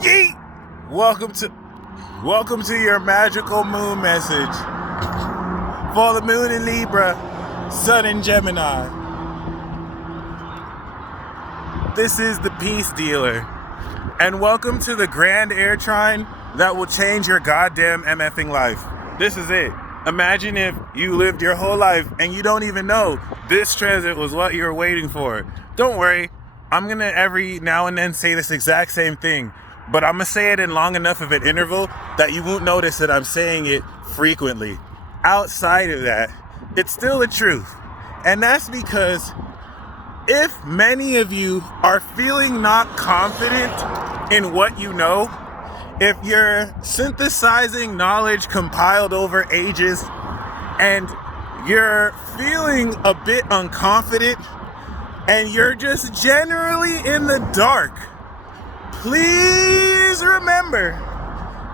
Yeet! Welcome to your magical moon message. For the moon in Libra, sun in Gemini. This is the Peace Dealer. And welcome to the grand air trine that will change your goddamn MFing life. This is it. Imagine if you lived your whole life and you don't even know this transit was what you were waiting for. Don't worry, I'm gonna every now and then say this exact same thing, but I'm gonna say it in long enough of an interval that you won't notice that I'm saying it frequently. Outside of that, it's still the truth. And that's because if many of you are feeling not confident in what you know, if you're synthesizing knowledge compiled over ages and you're feeling a bit unconfident and you're just generally in the dark, please remember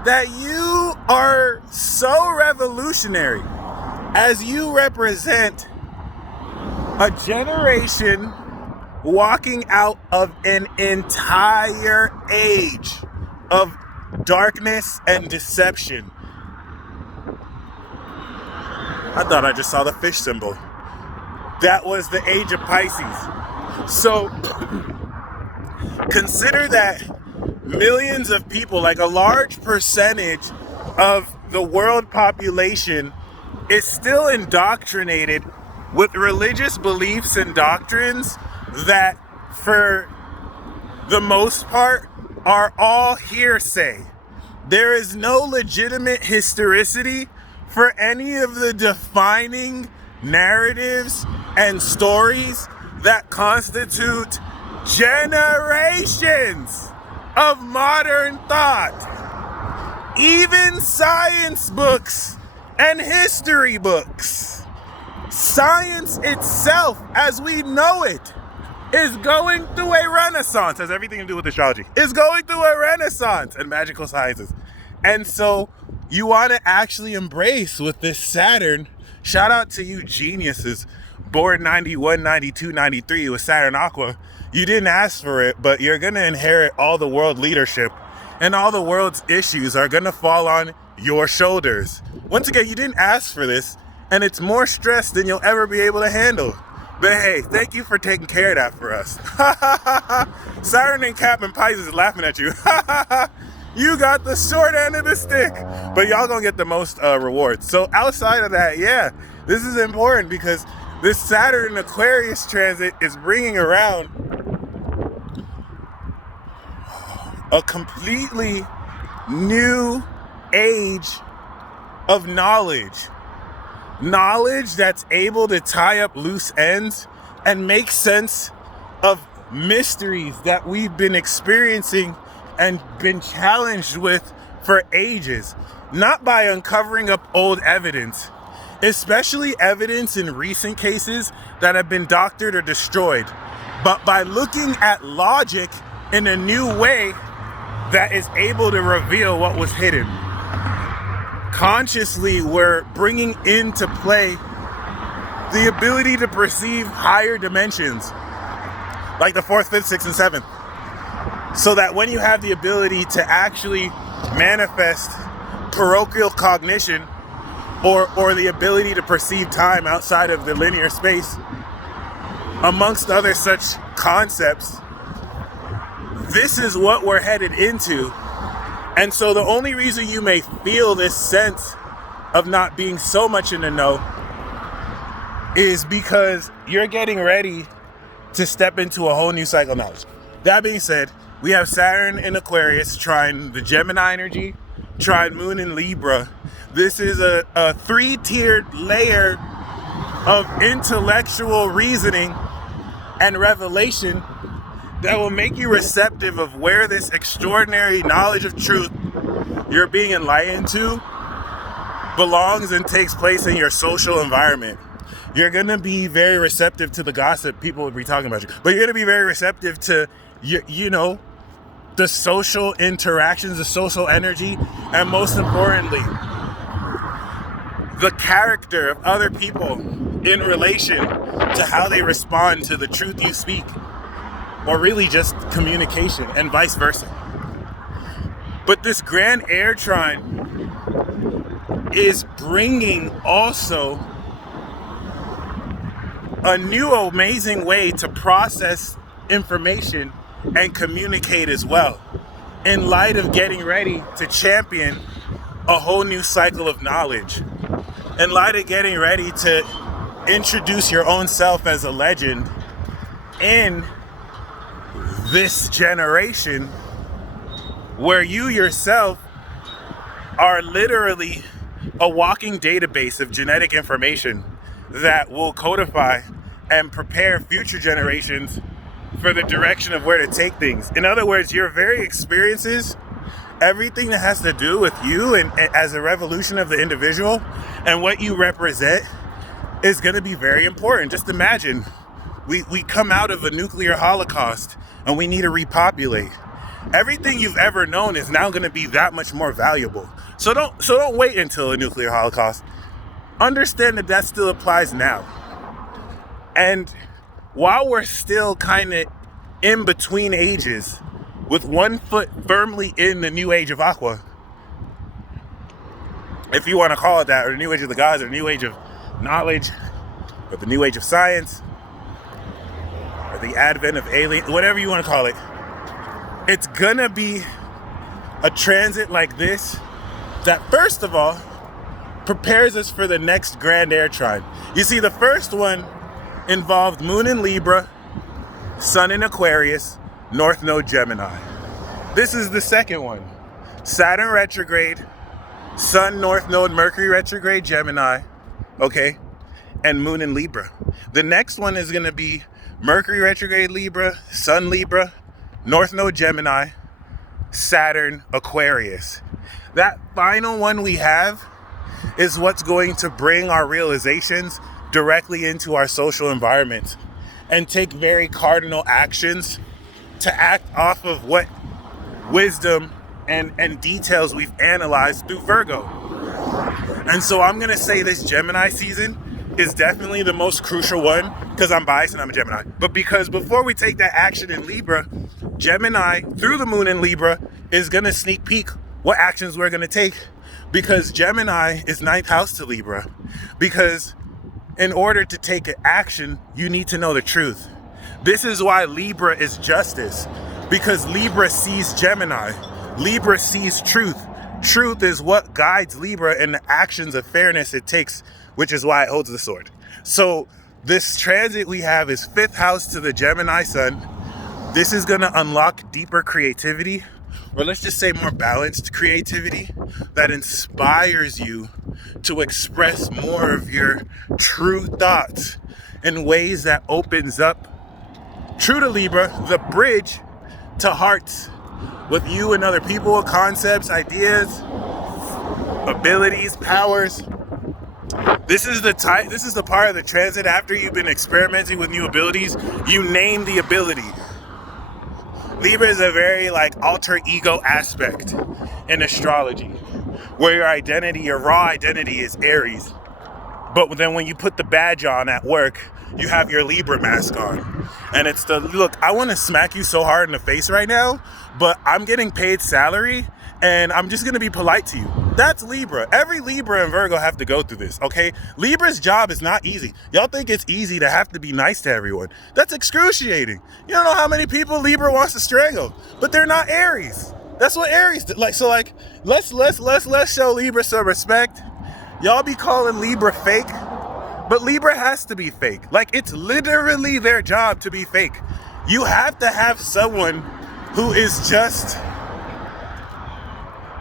that you are so revolutionary as you represent a generation walking out of an entire age of darkness and deception. I thought I just saw the fish symbol. That was the age of Pisces. So consider that millions of people, like a large percentage of the world population, is still indoctrinated with religious beliefs and doctrines that, for the most part, are all hearsay. There is no legitimate historicity for any of the defining narratives and stories that constitute generations of modern thought. Even science books and history books. Science itself, as we know it, is going through a renaissance. Has everything to do with astrology. Is going through a renaissance and magical sciences. And so you want to actually embrace with this Saturn. Shout out to you geniuses born 91, 92, 93 with Saturn Aqua. You didn't ask for it, but you're going to inherit all the world leadership, and all the world's issues are going to fall on your shoulders. Once again, you didn't ask for this, and it's more stress than you'll ever be able to handle. But hey, thank you for taking care of that for us. Saturn and Cap and Pisces is laughing at you. You got the short end of the stick, but y'all gonna get the most rewards. So outside of that, yeah, this is important because this Saturn Aquarius transit is bringing around a completely new age of knowledge. Knowledge that's able to tie up loose ends and make sense of mysteries that we've been experiencing and been challenged with for ages. Not by uncovering up old evidence, especially evidence in recent cases that have been doctored or destroyed, but by looking at logic in a new way that is able to reveal what was hidden. Consciously, we're bringing into play the ability to perceive higher dimensions, like the 4th, 5th, 6th, and 7th, so that when you have the ability to actually manifest parochial cognition or the ability to perceive time outside of the linear space, amongst other such concepts, this is what we're headed into. And so the only reason you may feel this sense of not being so much in the know is because you're getting ready to step into a whole new cycle of knowledge. That being said, we have Saturn in Aquarius trine the Gemini energy, trine Moon in Libra. This is a 3-tiered layer of intellectual reasoning and revelation that will make you receptive of where this extraordinary knowledge of truth you're being enlightened to belongs and takes place in your social environment. You're going to be very receptive to the gossip people will be talking about you, but you're going to be very receptive to, you know, the social interactions, the social energy, and most importantly, the character of other people in relation to how they respond to the truth you speak, or really just communication, and vice versa. But this Grand Air Trine is bringing also a new amazing way to process information and communicate as well, in light of getting ready to champion a whole new cycle of knowledge, in light of getting ready to introduce your own self as a legend in this generation, where you yourself are literally a walking database of genetic information that will codify and prepare future generations for the direction of where to take things. In other words, your very experiences, everything that has to do with you and as a revolution of the individual and what you represent is going to be very important. Just imagine we come out of a nuclear holocaust and we need to repopulate. Everything you've ever known is now going to be that much more valuable. So don't wait until a nuclear holocaust. Understand that still applies now. And while we're still kind of in between ages, with one foot firmly in the new age of Aqua, if you want to call it that, or the new age of the gods, or the new age of knowledge, or the new age of science, or the advent of alien, whatever you want to call it, it's gonna be a transit like this that, first of all, prepares us for the next Grand Air Trine. You see, the first one involved Moon in Libra, Sun in Aquarius, North Node Gemini. This is the second one. Saturn retrograde, Sun, North Node, Mercury retrograde, Gemini, okay? And Moon in Libra. The next one is gonna be Mercury retrograde Libra, Sun Libra, North Node Gemini, Saturn Aquarius. That final one we have is what's going to bring our realizations directly into our social environment and take very cardinal actions to act off of what wisdom and details we've analyzed through Virgo. And so I'm going to say this Gemini season is definitely the most crucial one, because I'm biased and I'm a Gemini. But because before we take that action in Libra, Gemini, through the moon in Libra, is going to sneak peek what actions we're going to take, because Gemini is 9th house to Libra. Because in order to take an action, you need to know the truth. This is why Libra is justice, because Libra sees Gemini. Libra sees truth. Truth is what guides Libra in the actions of fairness it takes, which is why it holds the sword. So this transit we have is 5th house to the Gemini sun. This is going to unlock deeper creativity, or let's just say more balanced creativity that inspires you to express more of your true thoughts in ways that opens up, true to Libra, the bridge to hearts with you and other people, concepts, ideas, abilities, powers. This is the part of the transit after you've been experimenting with new abilities, you name the ability. Libra is a very alter ego aspect in astrology, where your identity, your raw identity is Aries. But then when you put the badge on at work, you have your Libra mask on. And it's look, I want to smack you so hard in the face right now, but I'm getting paid salary and I'm just going to be polite to you. That's Libra. Every Libra and Virgo have to go through this, okay? Libra's job is not easy. Y'all think it's easy to have to be nice to everyone. That's excruciating. You don't know how many people Libra wants to strangle, but they're not Aries. That's what Aries did. Let's show Libra some respect. Y'all be calling Libra fake, but Libra has to be fake. It's literally their job to be fake. You have to have someone who is just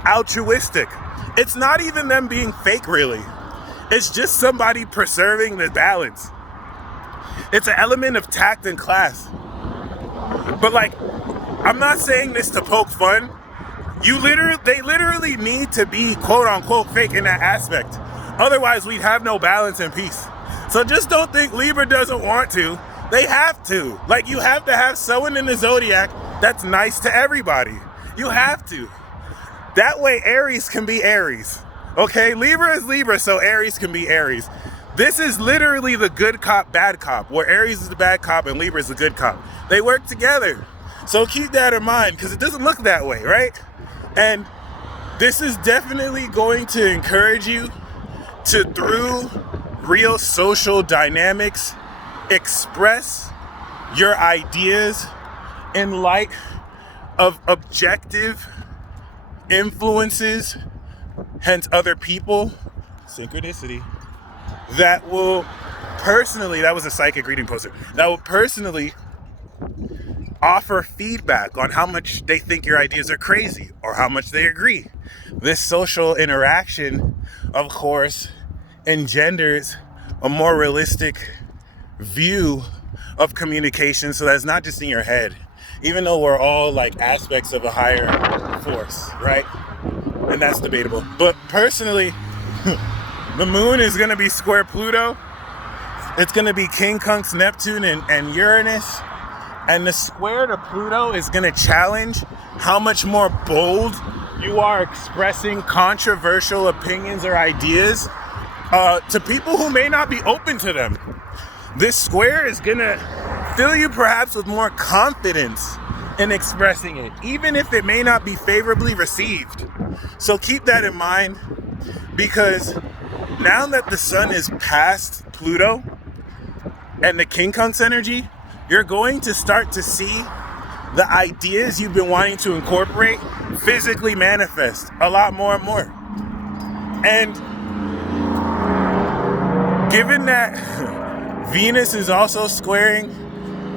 altruistic. It's not even them being fake, really. It's just somebody preserving the balance. It's an element of tact and class. But I'm not saying this to poke fun. They literally need to be quote unquote fake in that aspect. Otherwise, we'd have no balance and peace. So just don't think Libra doesn't want to. They have to. You have to have someone in the zodiac that's nice to everybody. You have to. That way Aries can be Aries. Okay? Libra is Libra, so Aries can be Aries. This is literally the good cop, bad cop, where Aries is the bad cop and Libra is the good cop. They work together. So keep that in mind, because it doesn't look that way, right? And this is definitely going to encourage you to, through real social dynamics, express your ideas in light of objective influences, hence other people, synchronicity, that will personally, that was a psychic reading poster, that will personally offer feedback on how much they think your ideas are crazy or how much they agree. This social interaction, of course, engenders a more realistic view of communication, so that's not just in your head, even though we're all like aspects of a higher force, right? And that's debatable. But personally, the moon is going to be square Pluto. It's going to be quincunx Neptune and Uranus. And the square to Pluto is going to challenge how much more bold you are expressing controversial opinions or ideas to people who may not be open to them. This square is going to fill you perhaps with more confidence in expressing it, even if it may not be favorably received. So keep that in mind, because now that the sun is past Pluto and the quincunx energy, you're going to start to see the ideas you've been wanting to incorporate physically manifest a lot more and more. And given that Venus is also squaring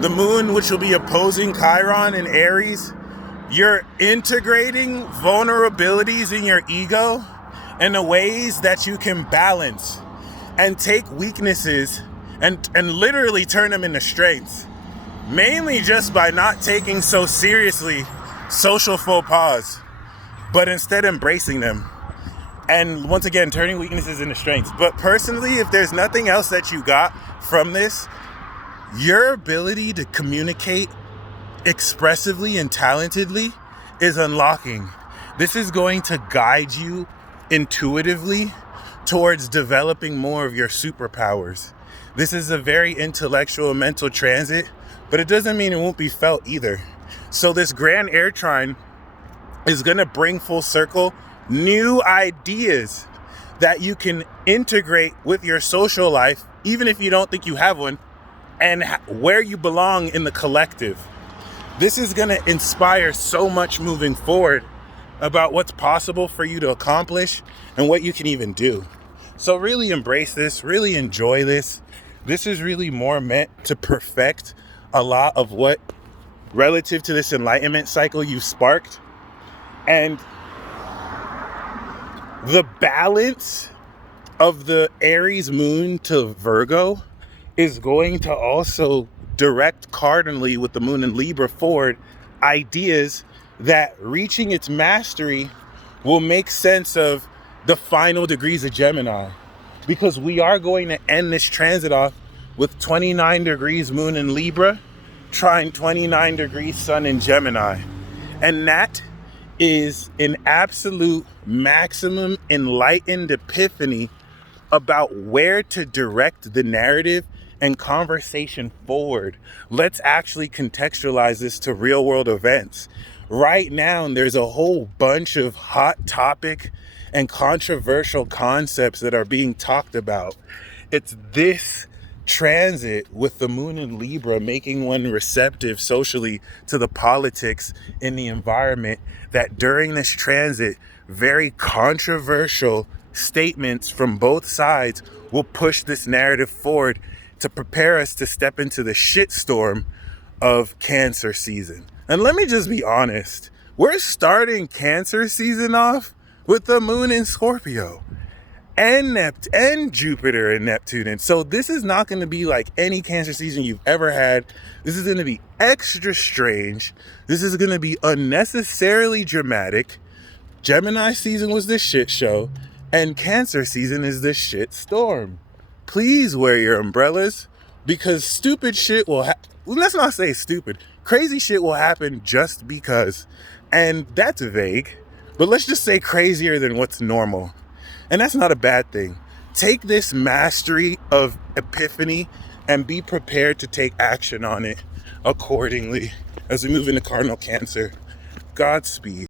the moon, which will be opposing Chiron in Aries, you're integrating vulnerabilities in your ego in the ways that you can balance and take weaknesses and literally turn them into strengths. Mainly just by not taking so seriously social faux pas, but instead embracing them. And once again, turning weaknesses into strengths. But personally, if there's nothing else that you got from this, your ability to communicate expressively and talentedly is unlocking. This is going to guide you intuitively towards developing more of your superpowers. This is a very intellectual mental transit, but it doesn't mean it won't be felt either. So this grand air trine is going to bring full circle new ideas that you can integrate with your social life, even if you don't think you have one, and where you belong in the collective. This is going to inspire so much moving forward about what's possible for you to accomplish and what you can even do. So really embrace this, really enjoy this. This is really more meant to perfect a lot of what, relative to this enlightenment cycle, you sparked. And the balance of the Aries moon to Virgo is going to also direct cardinally with the moon in Libra forward ideas that, reaching its mastery, will make sense of the final degrees of Gemini. Because we are going to end this transit off with 29 degrees moon in Libra, trine 29 degrees sun in Gemini. And that is an absolute maximum enlightened epiphany about where to direct the narrative and conversation forward. Let's actually contextualize this to real world events. Right now, there's a whole bunch of hot topic and controversial concepts that are being talked about. It's this transit with the moon in Libra making one receptive socially to the politics in the environment, that during this transit, very controversial statements from both sides will push this narrative forward to prepare us to step into the shitstorm of Cancer season. And let me just be honest, we're starting Cancer season off with the moon in Scorpio and Jupiter and Neptune. And so this is not going to be like any Cancer season you've ever had. This is going to be extra strange. This is going to be unnecessarily dramatic. Gemini season was this shit show, and Cancer season is this shit storm. Please wear your umbrellas, because stupid shit will let's not say stupid. Crazy shit will happen just because. And that's vague. But let's just say crazier than what's normal. And that's not a bad thing. Take this mastery of epiphany and be prepared to take action on it accordingly as we move into cardinal Cancer. Godspeed.